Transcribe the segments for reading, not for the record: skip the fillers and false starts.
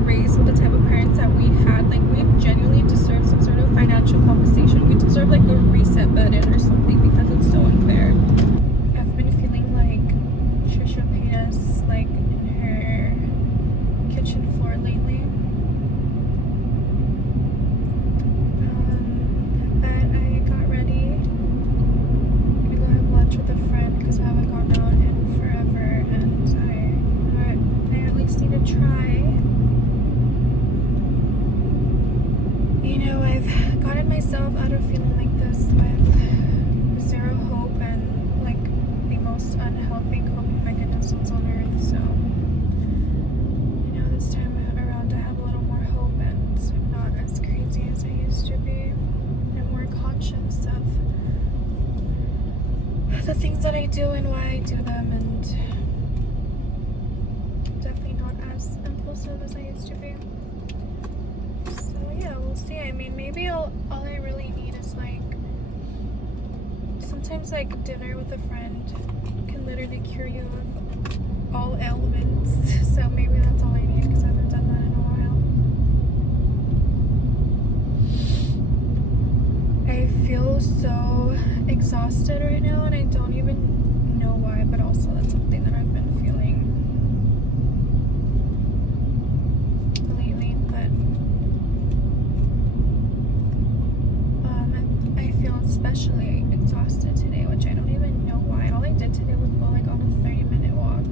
raised with the type of parents that we had. Like, we genuinely deserve some sort of financial compensation. We deserve like a reset button or something because it's so unfair. I've been feeling like Trisha Paytas like in her kitchen floor lately. But I got ready. I'm gonna go have lunch with a friend because I haven't gone out in forever, and I at least need to try. You know, I've gotten myself out of feeling like this with zero hope and like the most unhealthy coping mechanisms on earth. So, you know, this time around I have a little more hope and I'm not as crazy as I used to be. I'm more conscious of the things that I do and why I do them, and definitely not as impulsive as I used to be. So yeah, we'll see. I mean, maybe all I really need is like sometimes like dinner with a friend can literally cure you of all ailments. So maybe that's all I need because I haven't done that in a while. I feel so exhausted right now and I don't even know why, but also that's something that I've been feeling lately. But I feel especially exhausted today, which I don't even know why. All I did today was go like on a 30-minute walk.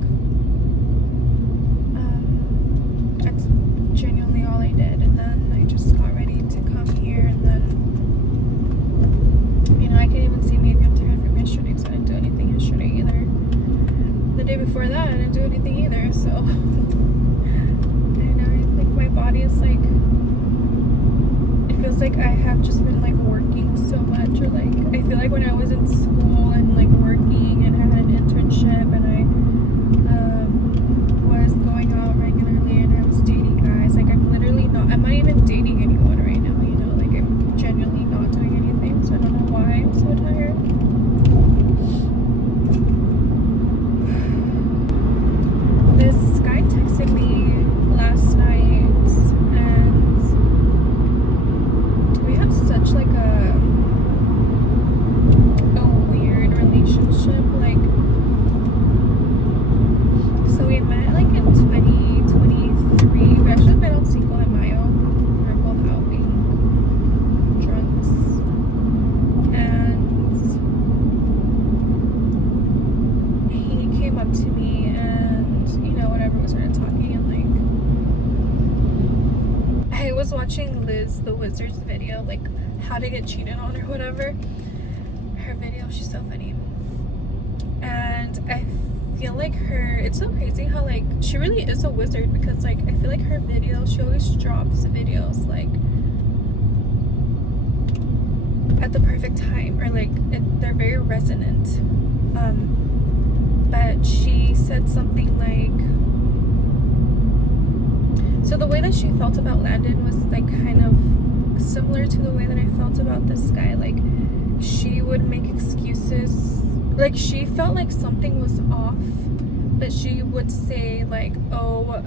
That's genuinely all I did, and then I just got ready to come here, and then, you know, I can't even see, maybe I'm tired from yesterday because I didn't do anything yesterday either. The day before that I didn't do anything either, so I know, I think my body is like, it feels like I have just been like working so much, or like I feel like when I was in school and like working and I had an internship and I was going out regularly and I was dating guys, like I'm not even dating anyone right now, you know, like I'm genuinely not doing anything, so I don't know why I'm so tired. This guy texted me last night and we had such like a weird relationship. Like, so we met like in 2023. We actually met on Cinco de Mayo. We were both out being drunks, and he came up to me and, you know, whatever, we started talking, and like I was watching Liz the Wizard's video, like how to get cheated on or whatever. Her video, she's so funny. And I feel like it's so crazy how like she really is a wizard, because like I feel like her videos, she always drops videos like at the perfect time, or like they're very resonant. But she said something like, so the way that she felt about Landon was like kind of similar to the way that I felt about this guy. Like, she would make excuses, like she felt like something was off, but she would say like, oh,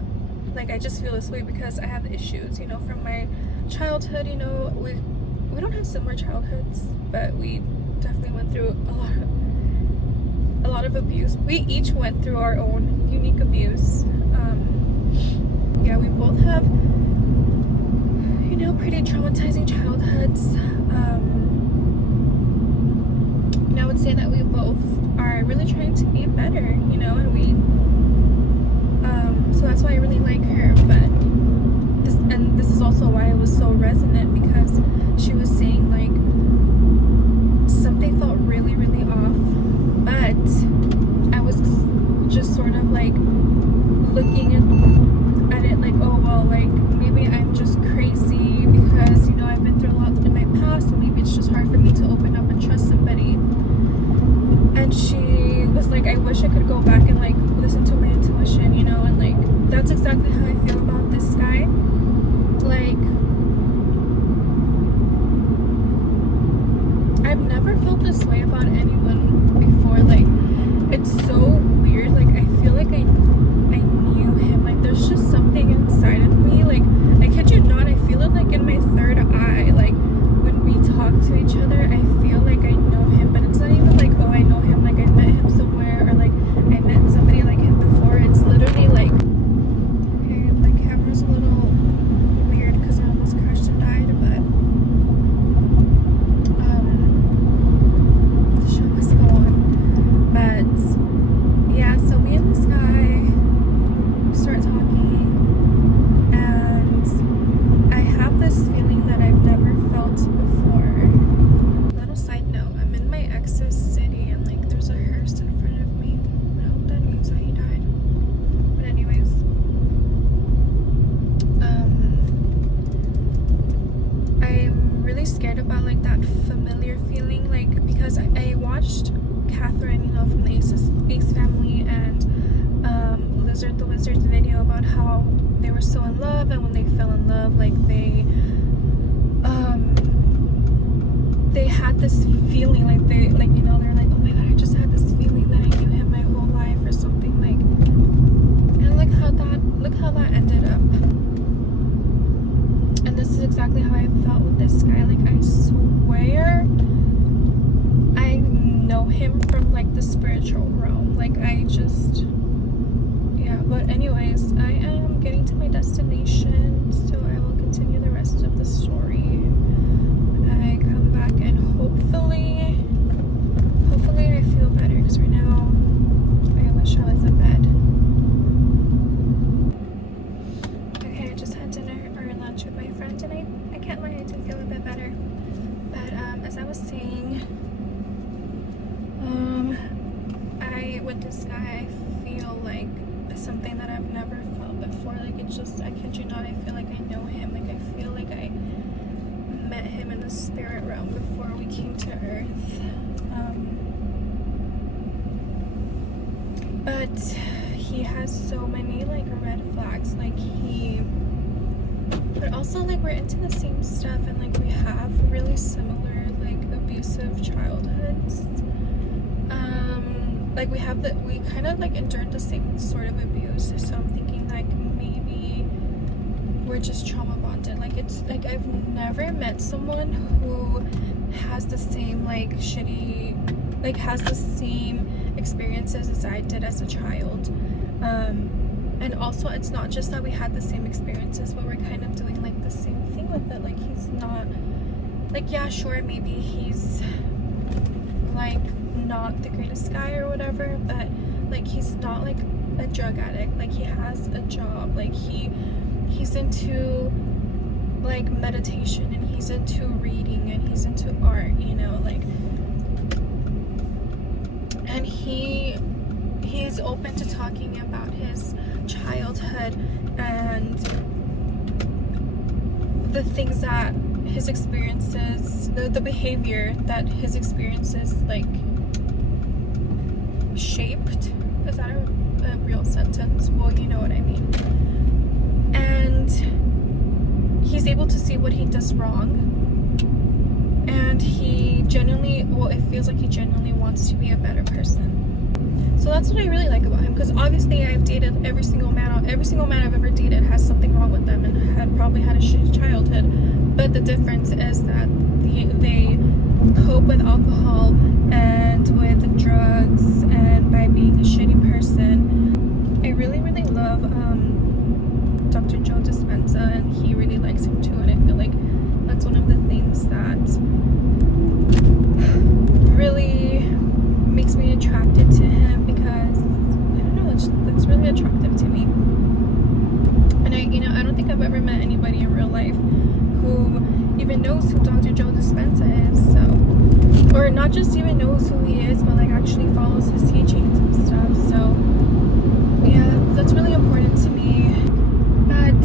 like I just feel this way because I have issues, you know, from my childhood. You know, we don't have similar childhoods, but we definitely went through a lot of abuse. We each went through our own unique abuse. Yeah, we both have, you know, pretty traumatizing childhoods. And I would say that we both are really trying to be better, you know, and so that's why I really like her. But this is also why it was so resonant, because she was saying like something felt really, really off, but I was just sort of like looking at it like, oh well, like maybe I'm just crazy because, you know, I've been through a lot in my past, and maybe it's just hard for me to open up and trust somebody. And she was like, I wish I could go back and like listen to my intuition, you know, and like that's exactly that familiar feeling, like, because I watched Catherine, you know, from the Ace Family, and Lizard the Wizard's video about how they were so in love, and when they fell in love, like, they had this feeling, like, you know, they're like, oh my god, I just had this feeling that I knew him my whole life or something, like, and look how that ended up. And this is exactly how I felt with this guy. Like, I swear I know him from, like, the spiritual realm. Like, I just, yeah. But anyways, I am getting to my destination, so I will continue the rest of the story when I come back, and hopefully I feel better, because right now I wish I was in bed. Okay, I just had dinner or lunch with my friend, and I can't lie, I do feel a bit better. But as I was saying, with this guy, I feel like something that I've never felt before. Like, it's just, I kid you not, I feel like I know him. Like, I feel like I met him in the spirit realm before we came to Earth. But he has so many, like, red flags. Like, but also, like, we're into the same stuff, and, like, we have really similar, like, abusive childhoods. Like, we kind of, like, endured the same sort of abuse, so I'm thinking, like, maybe we're just trauma bonded. Like, it's, like, I've never met someone who has the same, like, like, has the same experiences as I did as a child. And also, it's not just that we had the same experiences, but we're kind of doing, like, the same thing with it. Like, he's not, like, yeah, sure, maybe he's, like, not the greatest guy or whatever, but, like, he's not, like, a drug addict. Like, he has a job. Like, he's into, like, meditation, and he's into reading, and he's into art, you know, like, and he's open to talking about his childhood and the things that his experiences, the behavior that his experiences, like, shaped. Is that a real sentence? Well, you know what I mean. And he's able to see what he does wrong, and he genuinely, well, it feels like he genuinely wants to be a better person. So that's what I really like about him, because obviously I've dated every single man I've ever dated has something wrong with them, and had probably had a shitty childhood. But the difference is that they cope with alcohol and with drugs and by being a shitty person. I really love Dr. Joe Dispenza, and he really likes him too, and I feel like that's one of the things that really makes me attracted to him, because I don't know, that's really attractive to me. And I don't think I've ever met anybody in real life who even knows who Dr. Joe Dispenza is, so, or not just even knows who he is, but, like, actually follows his teachings and stuff. So yeah, that's really important to me. But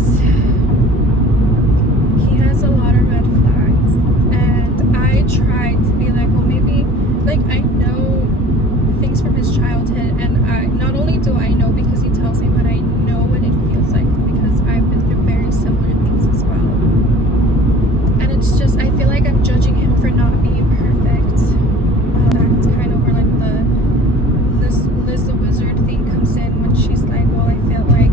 he has a lot of red flags, and I tried to be like, well, maybe, like, I know things from his childhood, and I not only do I know because he tells me, but I know what it feels like, because I've been through very similar things as well. And it's just, I feel like I'm judging him for not being perfect. That's kind of where, like, Liz the Wizard thing comes in, when she's like, well, I feel like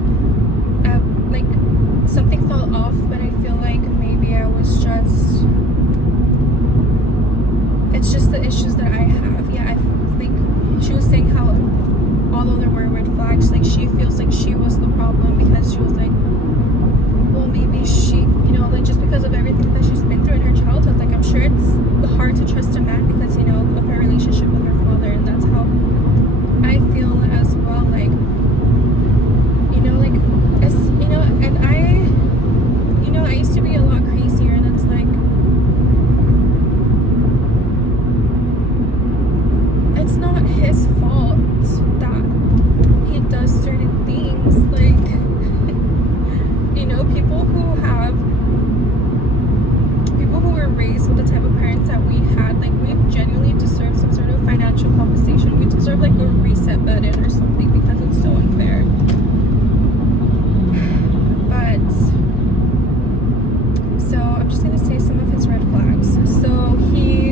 I'm just gonna say some of his red flags. So he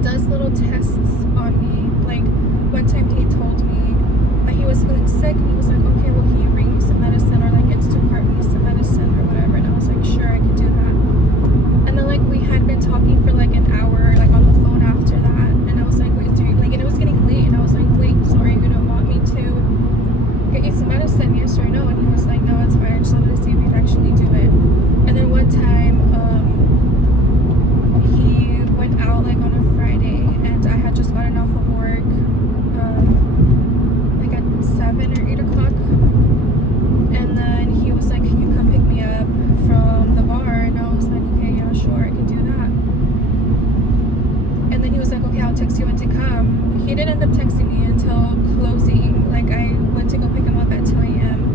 does little tests on me. Like one time he told me that he was feeling sick, and he was like, okay, well, can you bring me some medicine, or like Instacart me some medicine or whatever? And I was like, sure, I can do that. And then like we had been talking for like an hour, like on the phone after that, and I was like, wait, like, and it was getting late, and I was like, wait, so are you gonna want me to get you some medicine, yes or no? And he was like, no, it's fine, I just wanted to see if you'd actually do it. And then one time he went out like on a Friday, and I had just gotten off of work like at 7 or 8 o'clock, and then he was like, can you come pick me up from the bar? And I was like, okay, yeah, sure, I can do that. And then he was like, okay, I'll text you when to come. He didn't end up texting me until closing. Like I went to go pick him up at 2 a.m.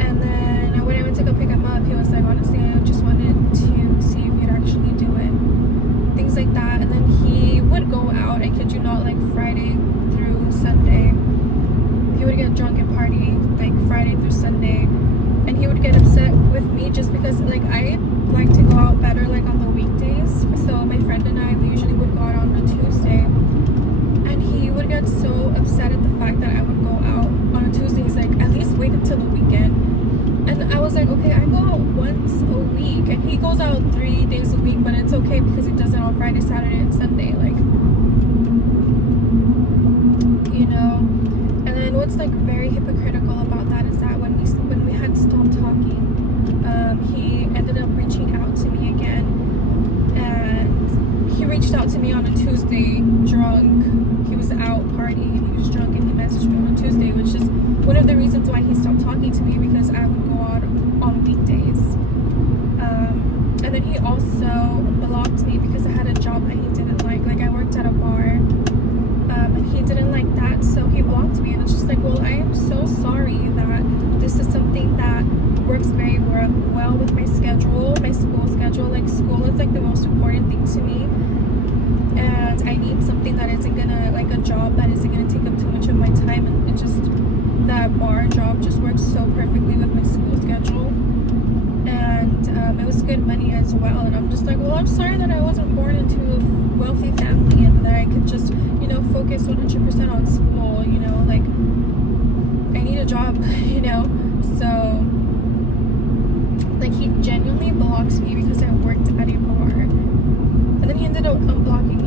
And then when I went to go pick him up, he was like, honestly, I just wanted to see if you'd actually do it. Things like that. And then he would go out, I kid you not, like Friday through Sunday. He would get drunk and party like Friday through Sunday. And he would get upset with me just because like I like to go out better like on the weekdays. So my friend and I, we usually would go out on a Tuesday. And he would get so upset at the fact that I would go out on a Tuesday. He's like, at least wait until the weekend. And I was like, okay, I go out once a week. And he goes out 3 days a week, but it's okay because he does it on Friday, Saturday, and Sunday. Like, you know. And then what's like very hypocritical about that is that when we had stopped talking, he ended up reaching out to me again. And he reached out to me on a Tuesday drunk. He was out partying and he was drunk, and he messaged me on a Tuesday, which is one of the reasons why he stopped talking to me, because I would go out on weekdays. And then he also blocked me because I had a job that he didn't like. Like I worked at a bar, and he didn't like that, so he blocked me. And it's just like, well, I am so sorry that this is something that works very well with my schedule, my school schedule. Like school is like the most important thing to me, and I need something that isn't gonna, like a job that isn't gonna take up too much of my time. And it just, that bar job just works so perfectly with my school schedule, and it was good money as well. And I'm just like, well, I'm sorry that I wasn't born into a wealthy family and that I could just, you know, focus 100% on school, you know, like I need a job, you know. So like he genuinely blocks me because I worked at a bar, and then he ended up unblocking